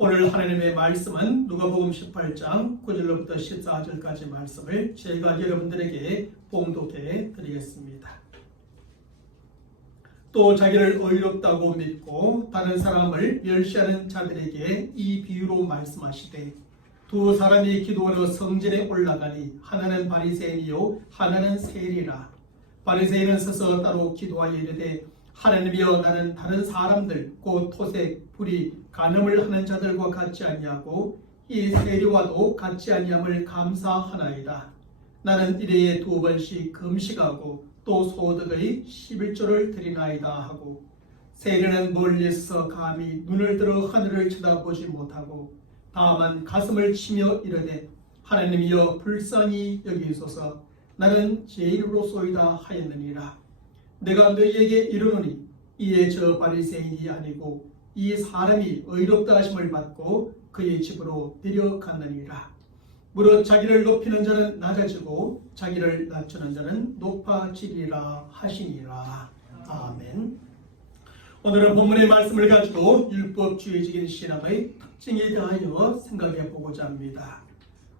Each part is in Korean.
오늘 하나님의 말씀은 누가복음 18장 9절로부터 14절까지 말씀을 제가 여러분들에게 봉독해 드리겠습니다. 또 자기를 의롭다고 믿고 다른 사람을 멸시하는 자들에게 이 비유로 말씀하시되 두 사람이 기도하러 성전에 올라가니 하나는 바리새인이요 하나는 세리라. 바리새인은 서서 따로 기도하여 이르되 하나님이여 나는 다른 사람들 곧 토색, 불의, 간음을 하는 자들과 같지 아니하고 이 세리와도 같지 아니함을 감사하나이다. 나는 일해에 2번씩 금식하고 또 소득의 11조를 드리나이다 하고 세리는 멀리서 감히 눈을 들어 하늘을 쳐다보지 못하고 다만 가슴을 치며 이르되 하나님이여 불쌍히 여기소서 나는 죄인으로소이다 하였느니라. 내가 너희에게 이르노니 이에 저 바리새인이 아니고 이 사람이 의롭다 하심을 받고 그의 집으로 데려갔느니라. 무릇 자기를 높이는 자는 낮아지고 자기를 낮추는 자는 높아지리라 하시니라. 아멘. 오늘은 본문의 말씀을 가지고 율법주의적인 신앙의 특징에 대하여 생각해 보고자 합니다.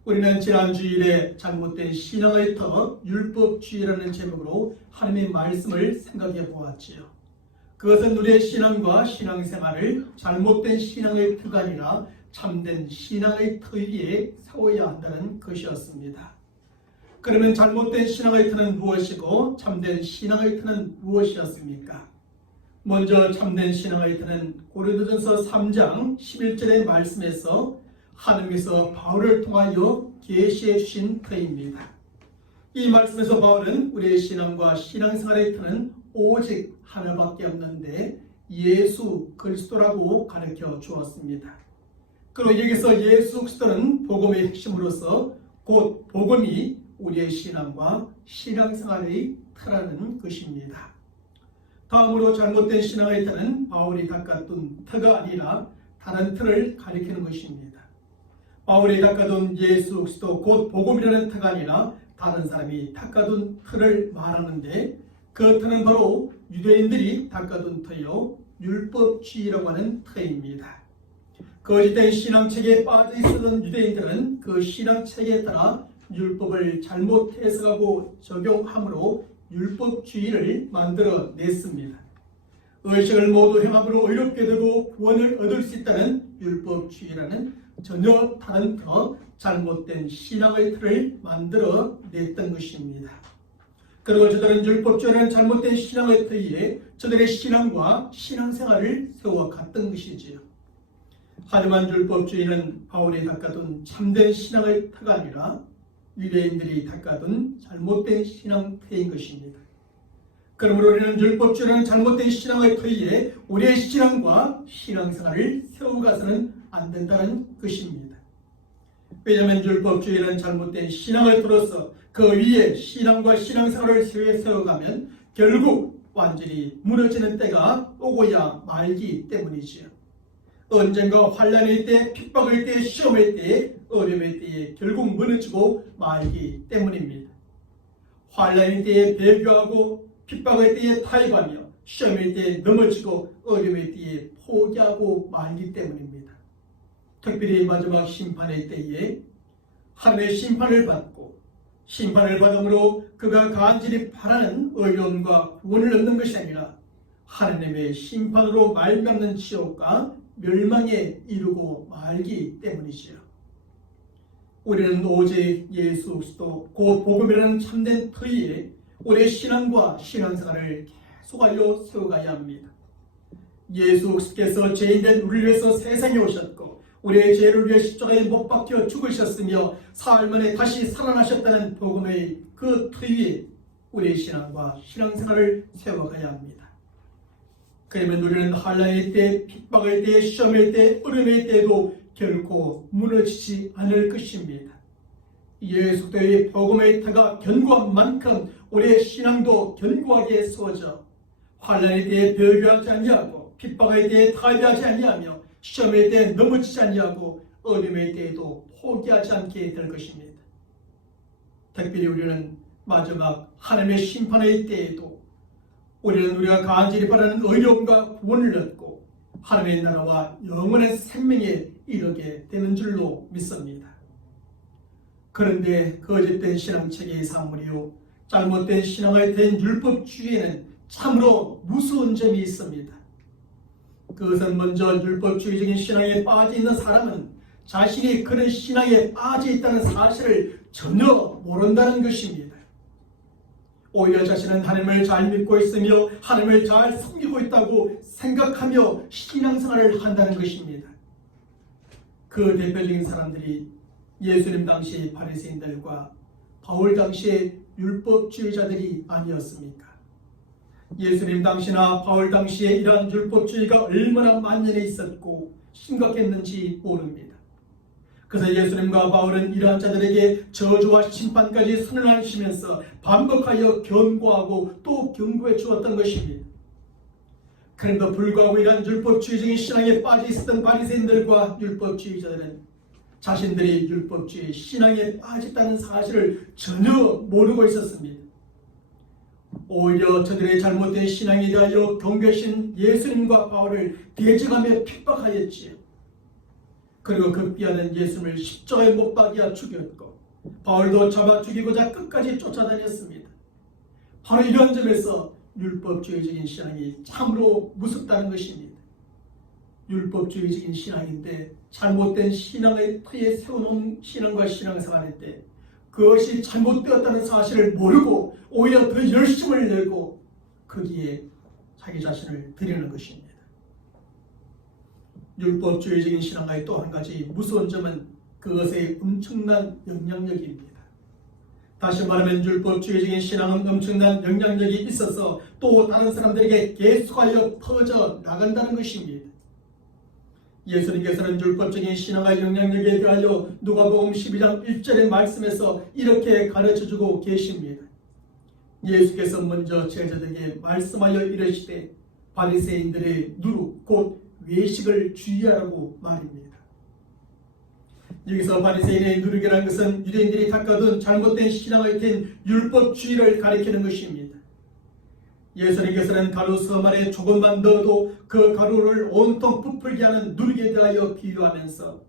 우리는 지난 주일에 잘못된 신앙의 터 율법주의라는 제목으로 하나님의 말씀을 생각해 보았지요. 그것은 우리의 신앙과 신앙생활을 잘못된 신앙의 터가 아니라 참된 신앙의 터 위에 세워야 한다는 것이었습니다. 그러면 잘못된 신앙의 터는 무엇이고 참된 신앙의 터는 무엇이었습니까? 먼저 참된 신앙의 터는 고린도전서 3장 11절의 말씀에서 하나님께서 바울을 통하여 계시해 주신 터입니다. 이 말씀에서 바울은 우리의 신앙과 신앙생활의 터는 오직 하나밖에 없는데 예수 그리스도라고 가르쳐 주었습니다. 그리고 여기서 예수 그리스도는 복음의 핵심으로서 곧 복음이 우리의 신앙과 신앙생활의 터라는 것입니다. 다음으로 잘못된 신앙의 터는 바울이 닦아둔 터가 아니라 다른 터를 가리키는 것입니다. 바울이 닦아둔 예수 그리스도 곧 복음이라는 터가 아니라 다른 사람이 닦아둔 터를 말하는데 그 터는 바로 유대인들이 닦아둔 터요 율법주의라고 하는 터입니다. 거짓된 신앙책에 빠져 있었던 유대인들은 그 신앙책에 따라 율법을 잘못 해석하고 적용함으로 율법주의를 만들어냈습니다. 의식을 모두 행함으로 의롭게 되고 구원을 얻을 수 있다는 율법주의라는 전혀 다른 터, 잘못된 신앙의 틀을 만들어냈던 것입니다. 그리고 저들은 율법주의라는 잘못된 신앙의 터 위에 저들의 신앙과 신앙생활을 세워갔던 것이지요. 하지만 율법주의는 바울이 닦아둔 참된 신앙의 터가 아니라 유대인들이 닦아둔 잘못된 신앙 터인 것입니다. 그러므로 우리는 율법주의라는 잘못된 신앙의 터 위에 우리의 신앙과 신앙생활을 세워가서는 안 된다는 것입니다. 왜냐하면 율법주의는 잘못된 신앙을 들어서 그 위에 신앙과 신앙생활을 세워가면 결국 완전히 무너지는 때가 오고야 말기 때문이지요. 언젠가 환난의 때, 핍박의 때, 시험의 때에, 어려움의 때에 결국 무너지고 말기 때문입니다. 환난의 때에 배교하고 핍박의 때에 타협하며 시험의 때에 넘어지고 어려움의 때에 포기하고 말기 때문입니다. 특별히 마지막 심판의 때에 하나님의 심판을 받고 심판을 받음으로 그가 간절히 바라는 의로움과 구원을 얻는 것이 아니라 하나님의 심판으로 말미암는 지옥과 멸망에 이르고 말기 때문이지요. 우리는 오직 예수 그리스도 곧 복음이라는 참된 터 위에 우리의 신앙과 신앙생활을 계속하여 세워가야 합니다. 예수 그리스도께서 죄인된 우리를 위해서 세상에 오셨고 우리의 죄를 위해 십자가에 못 박혀 죽으셨으며 사흘 만에 다시 살아나셨다는 복음의 그 터 위에 우리의 신앙과 신앙생활을 세워가야 합니다. 그러면 우리는 환난의 때, 핍박의 때, 시험의 때, 어려움의 때에도 결코 무너지지 않을 것입니다. 예수 그리스도의 복음의 터가 견고한 만큼 우리의 신앙도 견고하게 세워져 환난의 때에 배교하지 아니하고 핍박의 때에 타협하지 아니하며 시험의 때에 넘어지지 아니하고 어려움의 때에도 포기하지 않게 될 것입니다. 특별히 우리는 마지막 하나님의 심판의 때에도 우리는 우리가 간절히 바라는 의로움과 구원을 얻고 하나님의 나라와 영원한 생명에 이르게 되는 줄로 믿습니다. 그런데 거짓된 신앙체계의 산물이요 잘못된 신앙을 된 율법주의에는 참으로 무서운 점이 있습니다. 그것은 먼저 율법주의적인 신앙에 빠져 있는 사람은 자신이 그런 신앙에 빠져 있다는 사실을 전혀 모른다는 것입니다. 오히려 자신은 하나님을 잘 믿고 있으며 하나님을 잘 섬기고 있다고 생각하며 신앙생활을 한다는 것입니다. 그 대표적인 사람들이 예수님 당시 바리새인들과 바울 당시의 율법주의자들이 아니었습니까? 예수님 당시나 바울 당시에 이러한 율법주의가 얼마나 만연해 있었고 심각했는지 모릅니다. 그래서 예수님과 바울은 이러한 자들에게 저주와 심판까지 선언하시면서 반복하여 경고하고 또 경고해 주었던 것입니다. 그런데도 불구하고 이러한 율법주의적인 신앙에 빠져 있었던 바리새인들과 율법주의자들은 자신들이 율법주의 신앙에 빠졌다는 사실을 전혀 모르고 있었습니다. 오히려 저들의 잘못된 신앙에 대하여 경계하신 예수님과 바울을 대적하며 핍박하였지요. 그리고 급기야는 예수님을 십자가에 못 박아 죽였고 바울도 잡아 죽이고자 끝까지 쫓아다녔습니다. 바로 이런 점에서 율법주의적인 신앙이 참으로 무섭다는 것입니다. 율법주의적인 신앙인데 잘못된 신앙의 터에 세워놓은 신앙과 신앙생활할 때 그것이 잘못되었다는 사실을 모르고 오히려 더 열심을 내고 거기에 자기 자신을 드리는 것입니다. 율법주의적인 신앙의 또 한 가지 무서운 점은 그것의 엄청난 영향력입니다. 다시 말하면 율법주의적인 신앙은 엄청난 영향력이 있어서 또 다른 사람들에게 계속하여 퍼져 나간다는 것입니다. 예수님께서는 율법적인 신앙의 영향력에 대하여 누가복음 12장 1절의 말씀에서 이렇게 가르쳐주고 계십니다. 예수께서 먼저 제자들에게 말씀하여 이르시되 바리새인들의 누룩 곧 외식을 주의하라고 말입니다. 여기서 바리새인의 누룩이라는 것은 유대인들이 닦아둔 잘못된 신앙을 띤 율법주의를 가리키는 것입니다. 예수님께서는 가루 서말에 조금만 넣어도 그 가루를 온통 부풀게 하는 누룩에 대하여 비유하면서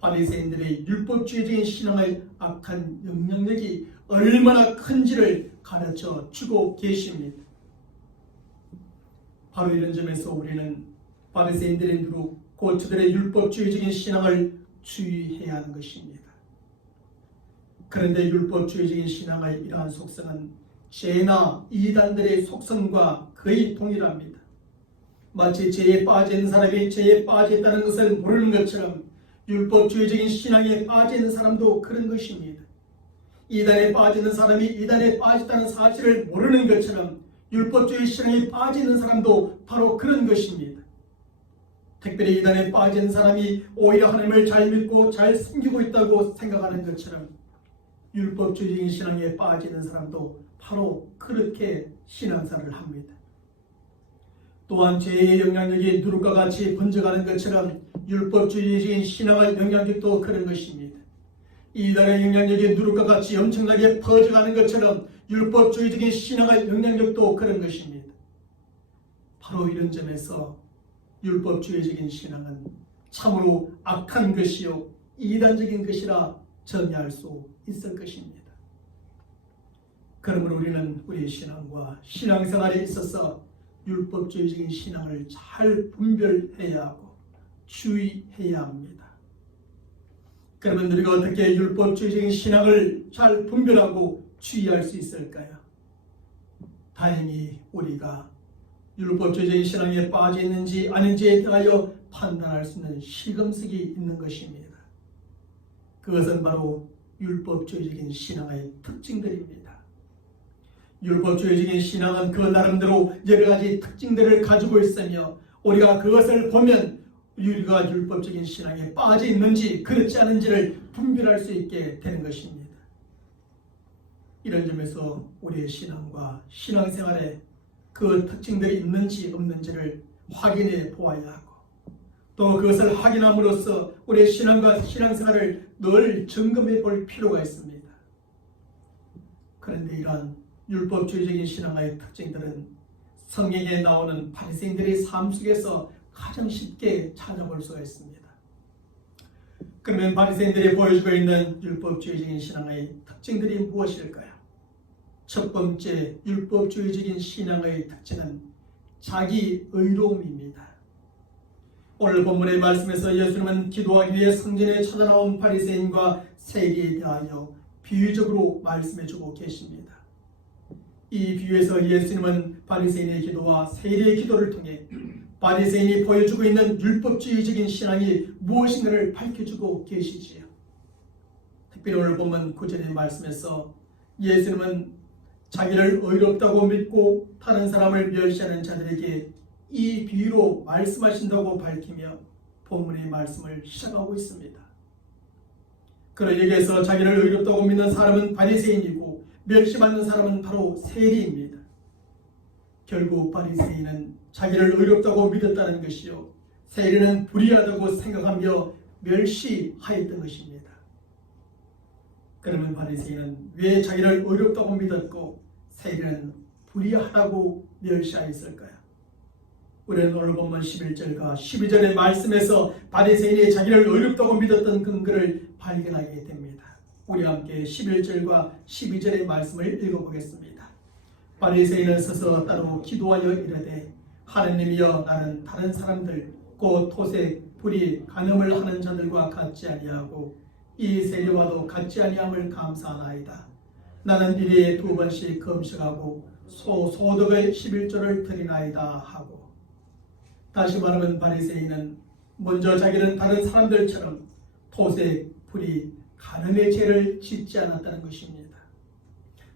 바리새인들의 율법주의적인 신앙의 악한 영향력이 얼마나 큰지를 가르쳐 주고 계십니다. 바로 이런 점에서 우리는 바리새인들의 누룩, 곧 저들의 율법주의적인 신앙을 주의해야 하는 것입니다. 그런데 율법주의적인 신앙의 이러한 속성은 죄나 이단들의 속성과 거의 동일합니다. 마치 죄에 빠져 있는 사람이 죄에 빠져 있다는 것을 모르는 것처럼 율법주의적인 신앙에 빠져 있는 사람도 그런 것입니다. 이단에 빠져 있는 사람이 이단에 빠졌다는 사실을 모르는 것처럼 율법주의 신앙에 빠져 있는 사람도 바로 그런 것입니다. 특별히 이단에 빠진 사람이 오히려 하나님을 잘 믿고 잘 섬기고 있다고 생각하는 것처럼 율법주의적인 신앙에 빠지는 사람도 바로 그렇게 신앙생활을 합니다. 또한 죄의 영향력이 누룩과 같이 번져가는 것처럼 율법주의적인 신앙의 영향력도 그런 것입니다. 이단의 영향력이 누룩과 같이 엄청나게 퍼져가는 것처럼 율법주의적인 신앙의 영향력도 그런 것입니다. 바로 이런 점에서 율법주의적인 신앙은 참으로 악한 것이요 이단적인 것이라 정의할 수 있을 것입니다. 그러므로 우리는 우리의 신앙과 신앙생활에 있어서 율법주의적인 신앙을 잘 분별해야 하고 주의해야 합니다. 그러면 우리가 어떻게 율법주의적인 신앙을 잘 분별하고 주의할 수 있을까요? 다행히 우리가 율법주의적인 신앙에 빠져 있는지 아닌지에 대하여 판단할 수 있는 시금석이 있는 것입니다. 그것은 바로 율법주의적인 신앙의 특징들입니다. 율법주의적인 신앙은 그 나름대로 여러 가지 특징들을 가지고 있으며 우리가 그것을 보면 우리가 율법적인 신앙에 빠져 있는지 그렇지 않은지를 분별할 수 있게 되는 것입니다. 이런 점에서 우리의 신앙과 신앙생활에 그 특징들이 있는지 없는지를 확인해 보아야 하고 또 그것을 확인함으로써 우리의 신앙과 신앙생활을 늘 점검해 볼 필요가 있습니다. 그런데 이러한 율법주의적인 신앙의 특징들은 성경에 나오는 바리새인들의 삶 속에서 가장 쉽게 찾아볼 수가 있습니다. 그러면 바리새인들이 보여주고 있는 율법주의적인 신앙의 특징들이 무엇일까요? 첫 번째 율법주의적인 신앙의 특징은 자기 의로움입니다. 오늘 본문의 말씀에서 예수님은 기도하기 위해 성전에 찾아나온 바리새인과 세리에 대하여 비유적으로 말씀해주고 계십니다. 이 비유에서 예수님은 바리새인의 기도와 세리의 기도를 통해 바리새인이 보여주고 있는 율법주의적인 신앙이 무엇인가를 밝혀주고 계시지요. 특별히 오늘 본문 9절의 말씀에서 예수님은 자기를 의롭다고 믿고 다른 사람을 멸시하는 자들에게 이 비유로 말씀하신다고 밝히며 본문의 말씀을 시작하고 있습니다. 그런 얘기에서 자기를 의롭다고 믿는 사람은 바리새인이고 멸시받는 사람은 바로 세리입니다. 결국 바리새인은 자기를 의롭다고 믿었다는 것이요, 세리는 불의하다고 생각하며 멸시하였던 것입니다. 그러면 바리새인은 왜 자기를 의롭다고 믿었고 세리는 불의하다고 멸시하였을까요? 우리는 오늘 본문 11절과 12절의 말씀에서 바리새인이 자기를 의롭다고 믿었던 근거를 발견하게 됩니다. 우리 함께 11절과 12절의 말씀을 읽어보겠습니다. 바리새인은 서서 따로 기도하여 이르되 하느님이여, 나는 다른 사람들 곧 토색, 불의, 간음을 하는 자들과 같지 아니하고 이 세리와도 같지 아니함을 감사하나이다. 나는 일에 2번씩 금식하고 소득의 11조를 드리나이다 하고. 다시 말하면 바리새인은 먼저 자기는 다른 사람들처럼 토색, 불의, 간음의 죄를 짓지 않았다는 것입니다.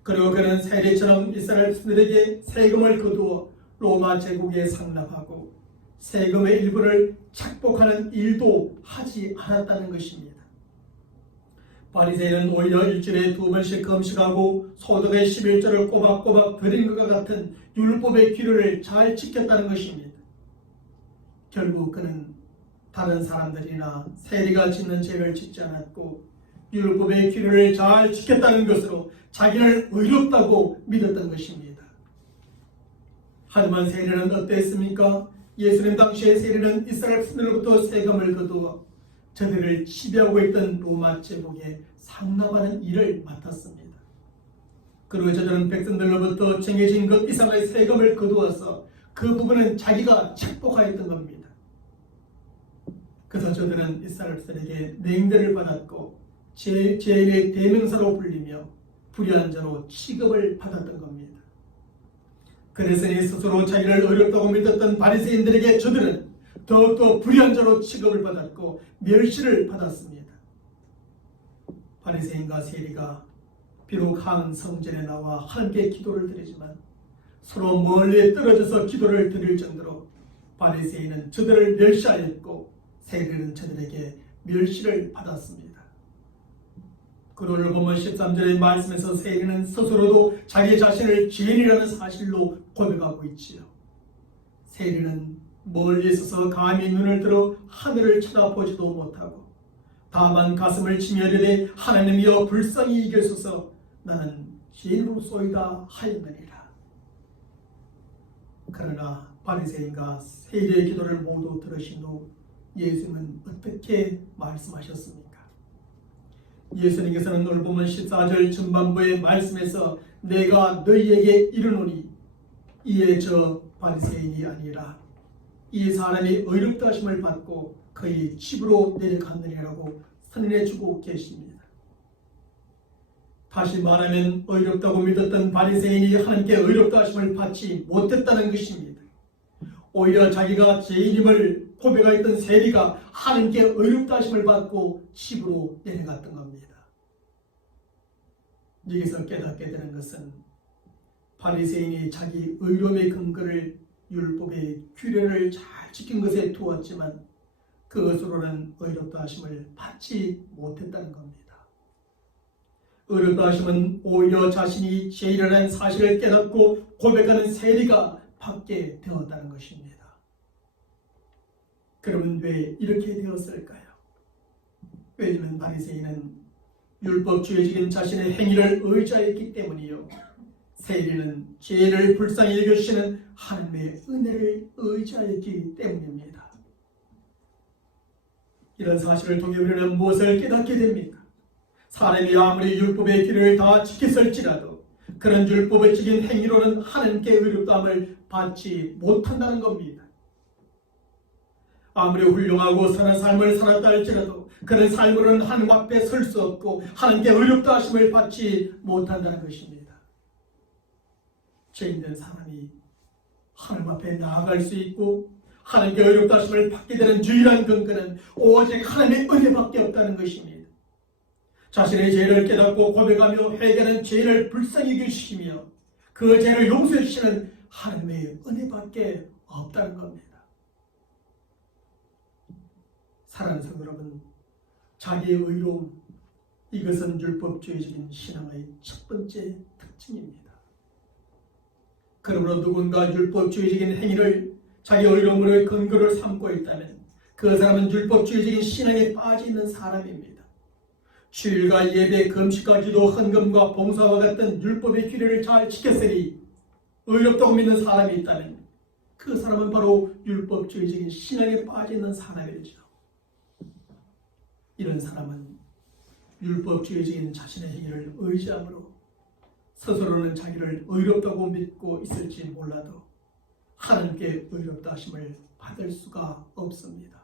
그리고 그는 세리처럼 이스라엘 백성들에게 세금을 거두어 로마 제국에 상납하고 세금의 일부를 착복하는 일도 하지 않았다는 것입니다. 바리새인은 오히려 일주일에 2번씩 금식하고 소득의 11조를 꼬박꼬박 드린 것과 같은 율법의 규례를 잘 지켰다는 것입니다. 결국 그는 다른 사람들이나 세리가 짓는 죄를 짓지 않았고 율법의 규례를 잘 지켰다는 것으로 자기를 의롭다고 믿었던 것입니다. 하지만 세리는 어땠습니까? 예수님 당시의 세리는 이스라엘 백성들로부터 세금을 거두어 저들을 지배하고 있던 로마 제국에 상납하는 일을 맡았습니다. 그리고 저들은 백성들로부터 정해진 것 이상의 세금을 거두어서 그 부분은 자기가 착복하였던 겁니다. 그래서 저들은 이스라엘 백성에게 냉대를 받았고 죄인의 대명사로 불리며 불의한 자로 취급을 받았던 겁니다. 그래서 이 스스로 자기를 어렵다고 믿었던 바리새인들에게 저들은 더욱더 불의한 자로 취급을 받았고 멸시를 받았습니다. 바리새인과 세리가 비록 한 성전에 나와 함께 기도를 드리지만 서로 멀리 떨어져서 기도를 드릴 정도로 바리새인은 저들을 멸시하였고 세리는 저들에게 멸시를 받았습니다. 그를 보면 13절의 말씀에서 세리는 스스로도 자기 자신을 죄인이라는 사실로 고백하고 있지요. 세리는 멀리 있어서 감히 눈을 들어 하늘을 쳐다보지도 못하고 다만 가슴을 치며 이르되 하나님이여 불쌍히 여기소서, 나는 죄인으로소이다 하였느니라. 그러나 바리새인과 세리의 기도를 모두 들으신 후 예수님은 어떻게 말씀하셨습니까? 예수님께서는 오늘 보면 14절 전반부의 말씀에서 내가 너희에게 이르노니 이에 저 바리새인이 아니라 이 사람이 의롭다 하심을 받고 그의 집으로 내려갔느니라고 선언해 주고 계십니다. 다시 말하면 의롭다고 믿었던 바리새인이 하나님께 의롭다 하심을 받지 못했다는 것입니다. 오히려 자기가 죄인임을 고백하였던 세리가 하나님께 의롭다 하심을 받고 집으로 내려갔던 겁니다. 여기서 깨닫게 되는 것은 바리새인이 자기 의로움의 근거를 율법의 규례를 잘 지킨 것에 두었지만 그것으로는 의롭다 하심을 받지 못했다는 겁니다. 의롭다 하심은 오히려 자신이 죄인이라는 사실을 깨닫고 고백하는 세리가 받게 되었다는 것입니다. 그러면 왜 이렇게 되었을까요? 왜냐하면 바리새인은 율법주의적인 자신의 행위를 의지하였기 때문이요, 세리는 죄를 불쌍히 여겨주시는 하나님의 은혜를 의지하였기 때문입니다. 이런 사실을 통해 우리는 무엇을 깨닫게 됩니까? 사람이 아무리 율법의 길을 다 지켰을지라도 그런 율법적인 행위로는 하나님께 의롭다함을 받지 못한다는 겁니다. 아무리 훌륭하고 선한 삶을 살았다 할지라도 그런 삶으로는 하나님 앞에 설 수 없고 하나님께 의롭다 하심을 받지 못한다는 것입니다. 죄인된 사람이 하나님 앞에 나아갈 수 있고 하나님께 의롭다 하심을 받게 되는 유일한 근거는 오직 하나님의 은혜밖에 없다는 것입니다. 자신의 죄를 깨닫고 고백하며 회개하는 죄인을 불쌍히 여기시며 그 죄를 용서해 주시는 하나님의 은혜밖에 없다는 겁니다. 사랑하는 성도 여러분, 자기의 의로움, 이것은 율법주의적인 신앙의 첫 번째 특징입니다. 그러므로 누군가 율법주의적인 행위를 자기 의로움으로 근거를 삼고 있다면 그 사람은 율법주의적인 신앙에 빠져 있는 사람입니다. 주일과 예배, 금식과 기도, 헌금과 봉사와 같은 율법의 규례를 잘 지켰으니 의롭다고 믿는 사람이 있다면 그 사람은 바로 율법주의적인 신앙에 빠져 있는 사람이죠. 이런 사람은 율법주의적인 자신의 행위를 의지함으로 스스로는 자기를 의롭다고 믿고 있을지 몰라도 하나님께 의롭다 하심을 받을 수가 없습니다.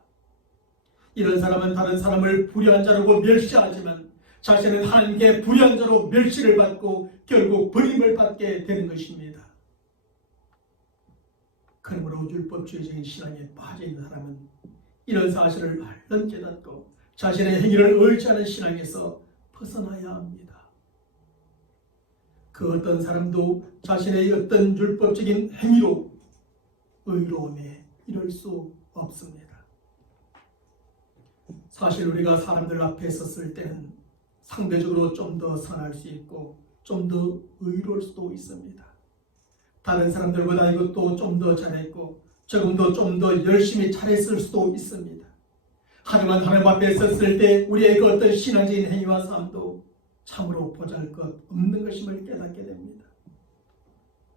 이런 사람은 다른 사람을 불의한 자라고 멸시하지만 자신은 하나님께 불의한 자로 멸시를 받고 결국 버림을 받게 되는 것입니다. 그러므로 율법주의적인 신앙에 빠져 있는 사람은 이런 사실을 얼른 깨닫고 자신의 행위를 의지하는 신앙에서 벗어나야 합니다. 그 어떤 사람도 자신의 어떤 율법적인 행위로 의로움에 이를 수 없습니다. 사실 우리가 사람들 앞에 섰을 때는 상대적으로 좀 더 선할 수 있고 좀 더 의로울 수도 있습니다. 다른 사람들보다 이것도 좀 더 잘했고 조금도 좀 더 열심히 잘했을 수도 있습니다. 하지만 하나님 앞에 섰을 때 우리의 그 어떤 신앙적인 행위와 삶도 참으로 보잘것없는 것임을 깨닫게 됩니다.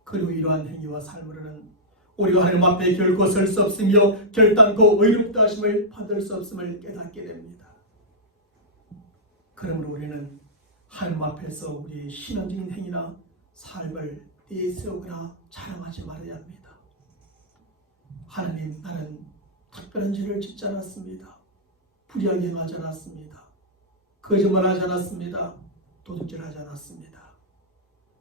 그리고 이러한 행위와 삶으로는 우리가 하나님 앞에 결코 설 수 없으며 결단코 의롭다 하심을 받을 수 없음을 깨닫게 됩니다. 그러므로 우리는 하나님 앞에서 우리의 신앙적인 행위나 삶을 내세우거나 자랑하지 말아야 합니다. 하나님, 나는 특별한 죄를 짓지 않았습니다. 불의하게 행하지 않았습니다. 거짓말하지 않았습니다. 도둑질하지 않았습니다.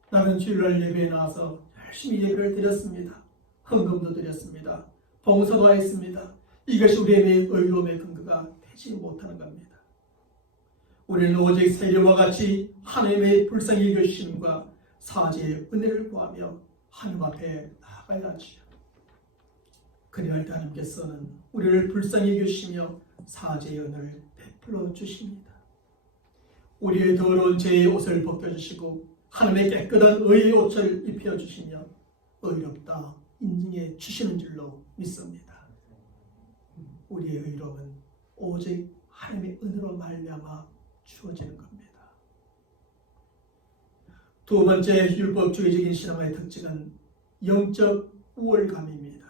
나는 주일날 예배에 나와서 열심히 예배를 드렸습니다. 헌금도 드렸습니다. 봉사도 했습니다. 이것이 우리의 의로움의 근거가 되지 못하는 겁니다. 우리는 오직 세례와 같이 하나님의 불쌍히 여기심과 사죄의 은혜를 구하며 하나님 앞에 나아가야 하지요. 그리할 때 하나님께서는 우리를 불쌍히 여기시며 사죄의 은혜를 베풀어 주십니다. 우리의 더러운 죄의 옷을 벗겨주시고 하나님의 깨끗한 의의 옷을 입혀주시며 의롭다 인증해 주시는 줄로 믿습니다. 우리의 의로움은 오직 하나님의 은혜로 말미암아 주어지는 겁니다. 두 번째 율법주의적인 신앙의 특징은 영적 우월감입니다.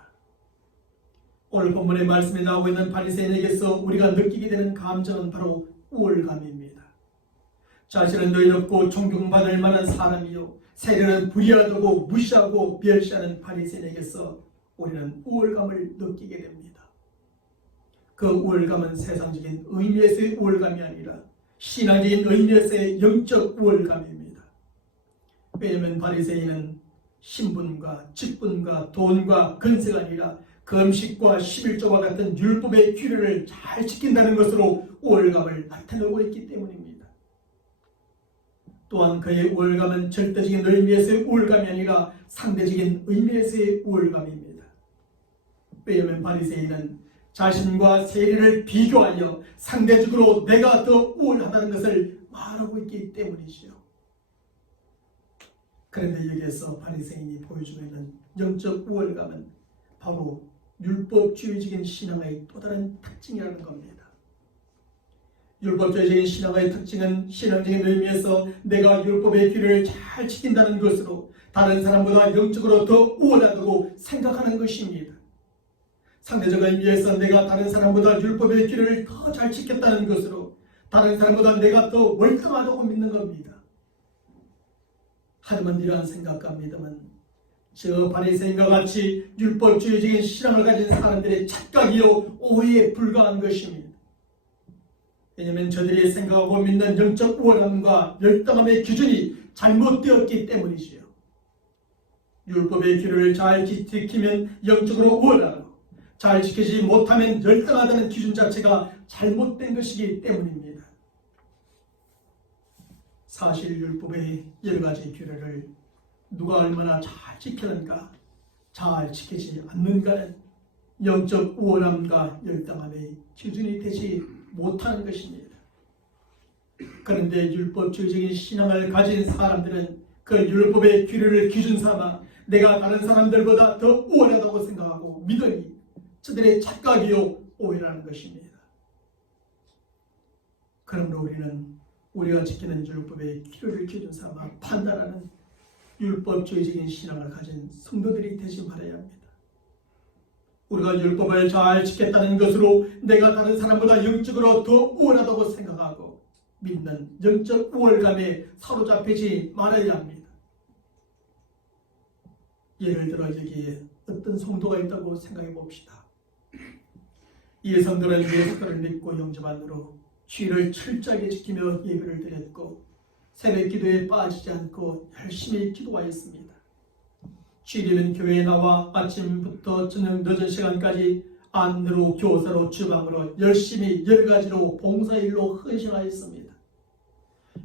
오늘 본문의 말씀에 나오고 있는 바리새인에게서 우리가 느끼게 되는 감정은 바로 우월감입니다. 자신은 너희롭고 존경받을 만한 사람이요 세례는 불의하다고 무시하고 멸시하는 바리새인에게서 우리는 우월감을 느끼게 됩니다. 그 우월감은 세상적인 의미에서의 우월감이 아니라 신앙적인 의미에서의 영적 우월감입니다. 왜냐하면 바리새인은 신분과 직분과 돈과 근세가 아니라 금식과 11조와 같은 율법의 규례를 잘 지킨다는 것으로 우월감을 나타내고 있기 때문입니다. 또한 그의 우월감은 절대적인 의미에서의 우월감이 아니라 상대적인 의미에서의 우월감입니다. 왜냐하면 바리새인은 자신과 세리를 비교하여 상대적으로 내가 더 우월하다는 것을 말하고 있기 때문이지요. 그런데 여기에서 바리새인이 보여주고 있는 영적 우월감은 바로 율법주의적인 신앙의 또 다른 특징이라는 겁니다. 율법주의적인 신앙의 특징은 신앙적인 의미에서 내가 율법의 규례를 잘 지킨다는 것으로 다른 사람보다 영적으로 더 우월하다고 생각하는 것입니다. 상대적 의미에서 내가 다른 사람보다 율법의 규례를 더 잘 지켰다는 것으로 다른 사람보다 내가 더 월등하다고 믿는 겁니다. 하지만 이러한 생각과 믿음은 저 바리새인과 같이 율법주의적인 신앙을 가진 사람들의 착각이요 오해에 불과한 것입니다. 왜냐하면 저들이 생각하고 믿는 영적 우월함과 열등함의 기준이 잘못되었기 때문이지요. 율법의 규례를 잘 지키면 영적으로 우월하고 잘 지키지 못하면 열등하다는 기준 자체가 잘못된 것이기 때문입니다. 사실 율법의 여러 가지 규례를 누가 얼마나 잘 지키는가, 잘 지키지 않는가는 영적 우월함과 열등함의 기준이 되지 못하는 것입니다. 그런데 율법주의적인 신앙을 가진 사람들은 그 율법의 규례를 기준 삼아 내가 다른 사람들보다 더 우월하다고 생각하고 믿으니 저들의 착각이요 오해라는 것입니다. 그러므로 우리는 우리가 지키는 율법의 규례를 기준 삼아 판단하는 율법주의적인 신앙을 가진 성도들이 되지 말아야 합니다. 우리가 율법을 잘 지켰다는 것으로 내가 다른 사람보다 영적으로 더 우월하다고 생각하고 믿는 영적 우월감에 사로잡히지 말아야 합니다. 예를 들어 여기에 어떤 성도가 있다고 생각해 봅시다. 이 성도는 예수를 믿고 영접한으로 주의를 철저하게 지키며 예배를 드렸고 새벽 기도에 빠지지 않고 열심히 기도하였습니다. 주일에는 교회에 나와 아침부터 저녁 늦은 시간까지 안내로 교사로 주방으로 열심히 여러 가지로 봉사일로 헌신하였습니다.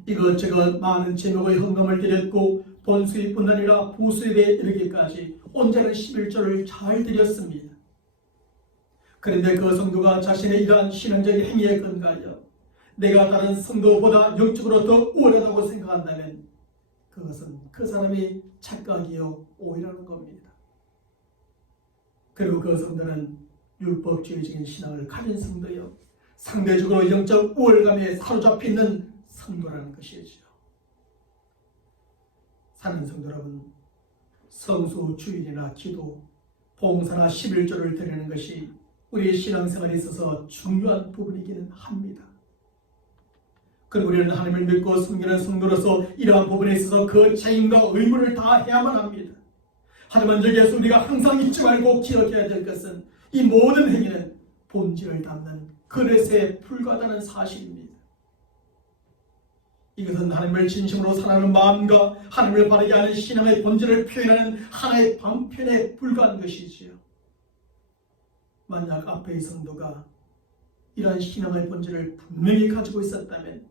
이것저것 많은 제목의 헌금을 드렸고 본수입뿐 아니라 부수입에 이르기까지 온전한 11조를 잘 드렸습니다. 그런데 그 성도가 자신의 이러한 신앙적인 행위에 근거하여 내가 다른 성도보다 영적으로 더 우월하다고 생각한다면 그것은 그 사람이 착각이요 오해라는 겁니다. 그리고 그 성도는 율법주의적인 신앙을 가진 성도요 상대적으로 영적 우월감에 사로잡히는 성도라는 것이죠. 사는 성도 여러분, 성수 주일이나 기도, 봉사나 11조를 드리는 것이 우리의 신앙생활에 있어서 중요한 부분이기는 합니다. 그리고 우리는 하나님을 믿고 섬기는 성도로서 이러한 부분에 있어서 그 책임과 의무를 다해야만 합니다. 하지만 여기에서 우리가 항상 잊지 말고 기억해야 될 것은 이 모든 행위는 본질을 담는 그릇에 불과하다는 사실입니다. 이것은 하나님을 진심으로 사랑하는 마음과 하나님을 바르게 하는 신앙의 본질을 표현하는 하나의 방편에 불과한 것이지요. 만약 앞의 성도가 이러한 신앙의 본질을 분명히 가지고 있었다면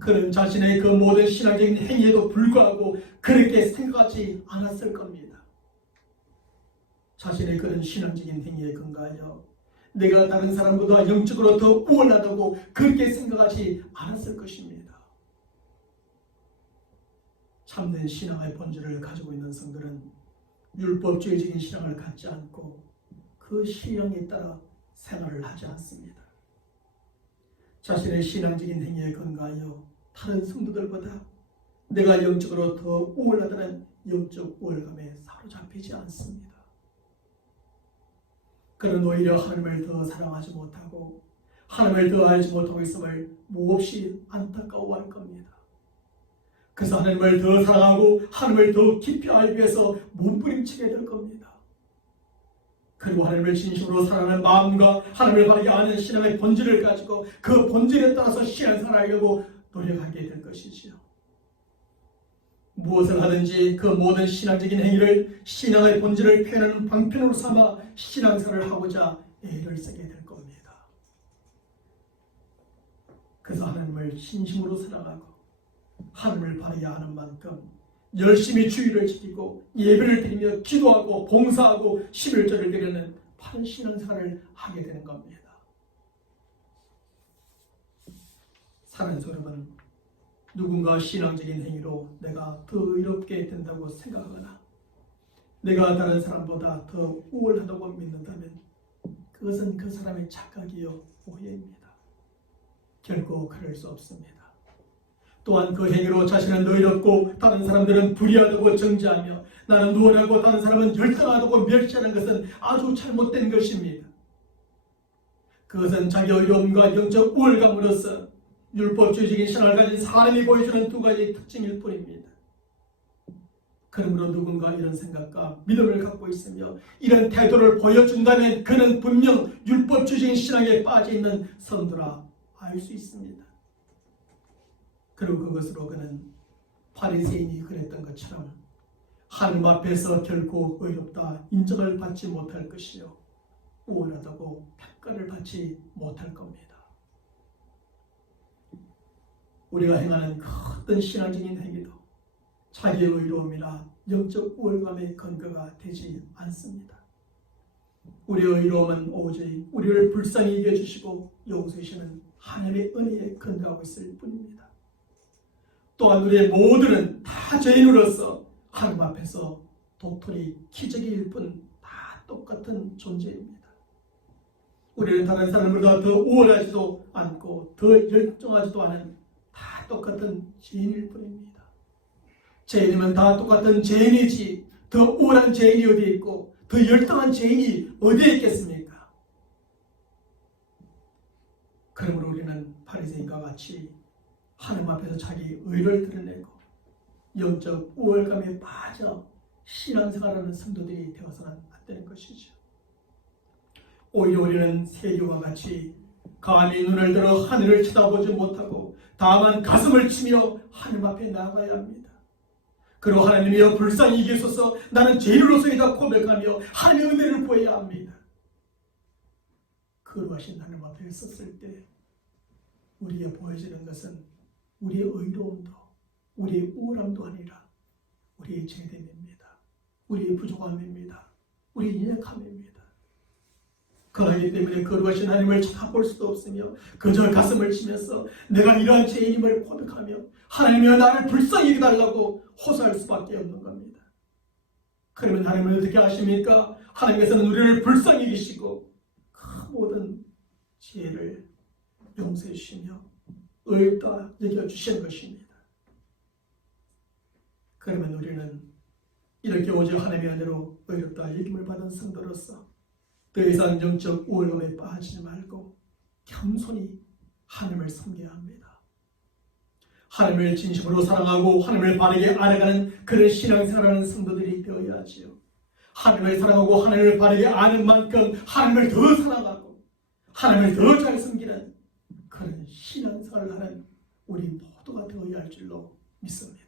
그는 자신의 그 모든 신앙적인 행위에도 불구하고 그렇게 생각하지 않았을 겁니다. 자신의 그런 신앙적인 행위에 근거하여 내가 다른 사람보다 영적으로 더 우월하다고 그렇게 생각하지 않았을 것입니다. 참된 신앙의 본질을 가지고 있는 성들은 율법주의적인 신앙을 갖지 않고 그 신앙에 따라 생활을 하지 않습니다. 자신의 신앙적인 행위에 근거하여 다른 성도들보다 내가 영적으로 더 우월하다는 영적 우월감에 사로잡히지 않습니다. 그는 오히려 하나님을 더 사랑하지 못하고 하나님을 더 알지 못하고 있음을 몹시 안타까워할 겁니다. 그래서 하나님을 더 사랑하고 하나님을 더 깊이 알기 위해서 몸부림치게 될 겁니다. 그리고 하나님을 진심으로 사랑하는 마음과 하나님을 바르게 아는 신앙의 본질을 가지고 그 본질에 따라서 신앙생활을 하려고 노력하게 될 것이지요. 무엇을 하든지 그 모든 신앙적인 행위를 신앙의 본질을 표현하는 방편으로 삼아 신앙생활을 하고자 애를 쓰게 될 겁니다. 그래서 하나님을 진심으로 사랑하고 하나님을 바르게 아는 만큼 열심히 주의를 지키고 예배를 드리며 기도하고 봉사하고 11조를 드리는 바른 신앙생활을 하게 되는 겁니다. 사는 사람은 누군가 신앙적인 행위로 내가 더 의롭게 된다고 생각하거나 내가 다른 사람보다 더 우월하다고 믿는다면 그것은 그 사람의 착각이요 오해입니다. 결코 그럴 수 없습니다. 또한 그 행위로 자신은 의롭고 다른 사람들은 불의하다고 정죄하며 나는 노력하고 다른 사람은 열등하다고 멸시하는 것은 아주 잘못된 것입니다. 그것은 자기 어려움과 영적 우월감으로서 율법주의적인 신앙을 가진 사람이 보여주는 두 가지 특징일 뿐입니다. 그러므로 누군가 이런 생각과 믿음을 갖고 있으며 이런 태도를 보여준다면 그는 분명 율법주의적인 신앙에 빠져있는 성도라 알 수 있습니다. 그리고 그것으로 그는 바리새인이 그랬던 것처럼 하나님 앞에서 결코 의롭다 인정을 받지 못할 것이요 우월하다고 평가를 받지 못할 겁니다. 우리가 행하는 그 어떤 신앙적인 행위도 자기의 의로움이나 영적 우월감의 근거가 되지 않습니다. 우리의 의로움은 오직 우리를 불쌍히 여겨주시고 용서하시는 하나님의 은혜에 근거하고 있을 뿐입니다. 또한 우리의 모두는 다 죄인으로서 하나님 앞에서 도토리 기저귀일 뿐 다 똑같은 존재입니다. 우리는 다른 사람보다 더 우월하지도 않고 더 열정하지도 않은 다 똑같은 죄인일 뿐입니다. 죄인이면 다 똑같은 죄인이지 더 우월한 죄인이 어디에 있고 더 열등한 죄인이 어디에 있겠습니까? 그러므로 우리는 바리새인과 같이 하나님 앞에서 자기 의를 드러내고 영적 우월감에 빠져 신앙생활하는 성도들이 되어서는 안 되는 것이죠. 오히려 우리는 세교와 같이 감히 눈을 들어 하늘을 쳐다보지 못하고 다만 가슴을 치며 하나님 앞에 나아가야 합니다. 그리고 하나님이여 불쌍히 여기소서 나는 죄인으로서이다 고백하며 하나님의 은혜를 보여야 합니다. 거룩하신 하나님 앞에 섰을 때 우리에게 보여지는 것은 우리의 의로움도 우리의 우월함도 아니라 우리의 죄됨입니다. 우리의 부족함입니다. 우리의 연약함입니다. 그러기 때문에 거룩하신 하나님을 쳐다볼 수도 없으며 그저 가슴을 치면서 내가 이러한 죄인임을 고백하며 하나님이여 나를 불쌍히 여겨달라고 호소할 수밖에 없는 겁니다. 그러면 하나님은 어떻게 하십니까? 하나님께서는 우리를 불쌍히 여기시고 그 모든 죄를 용서해 주시며 의롭다 여겨주시는 것입니다. 그러면 우리는 이렇게 오직 하나님의 은혜로 의롭다 여김을 받은 성도로서 더 이상 영적 우월감에 빠지지 말고 겸손히 하나님을 섬겨야 합니다. 하나님을 진심으로 사랑하고 하나님을 바르게 알아가는 그런 신앙생활하는 성도들이 되어야 하지요. 하나님을 사랑하고 하나님을 바르게 아는 만큼 하나님을 더 사랑하고 하나님을 더 잘 섬기는 그런 신앙생활을 하는 우리 모두가 되어야 할 줄로 믿습니다.